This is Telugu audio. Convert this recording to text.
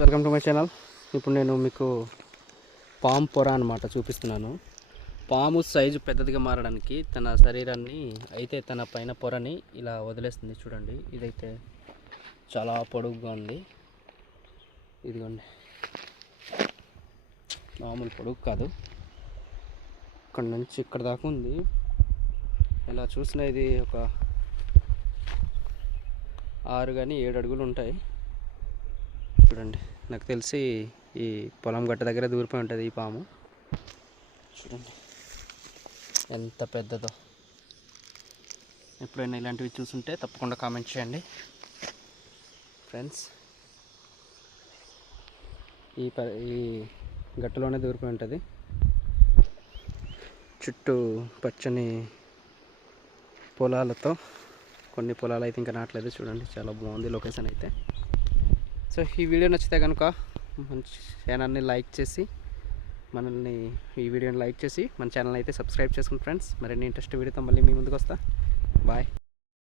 Welcome to my channel. ఇప్పుడు నేను మీకు పాము పొర అన్నమాట చూపిస్తున్నాను. పాము సైజు పెద్దదిగా మారడానికి తన శరీరాన్ని అయితే తన పైన పొరని ఇలా వదిలేస్తుంది. చూడండి, ఇదైతే చాలా పొడుగుగా ఉంది. ఇదిగోండి, మామూలు పొడుగు కాదు, ఇక్కడ నుంచి ఇక్కడ దాకా ఉంది. ఇలా చూసిన ఇది ఒక 6 కానీ 7 అడుగులు ఉంటాయి. చూడండి, నాకు తెలిసి ఈ పొలం గట్ట దగ్గర దూరిపోయి ఉంటుంది ఈ పాము. చూడండి ఎంత పెద్దదో. ఎప్పుడైనా ఇలాంటివి చూసుంటే తప్పకుండా కామెంట్ చేయండి ఫ్రెండ్స్. ఈ గట్టులోనే దూరిపోయి ఉంటుంది. చుట్టూ పచ్చని పొలాలతో, కొన్ని పొలాలు అయితే ఇంకా నాటలేదు. చూడండి, చాలా బాగుంది లొకేషన్ అయితే. సో ఈ వీడియో నచ్చితే కనుక మన ఛానల్ని లైక్ చేసి ఈ వీడియోని లైక్ చేసి మన ఛానల్ అయితే సబ్స్క్రైబ్ చేసుకోండి ఫ్రెండ్స్. మరిన్ని ఇంట్రెస్ట్ వీడియోతో మళ్ళీ మీ ముందుకు వస్తా. బాయ్.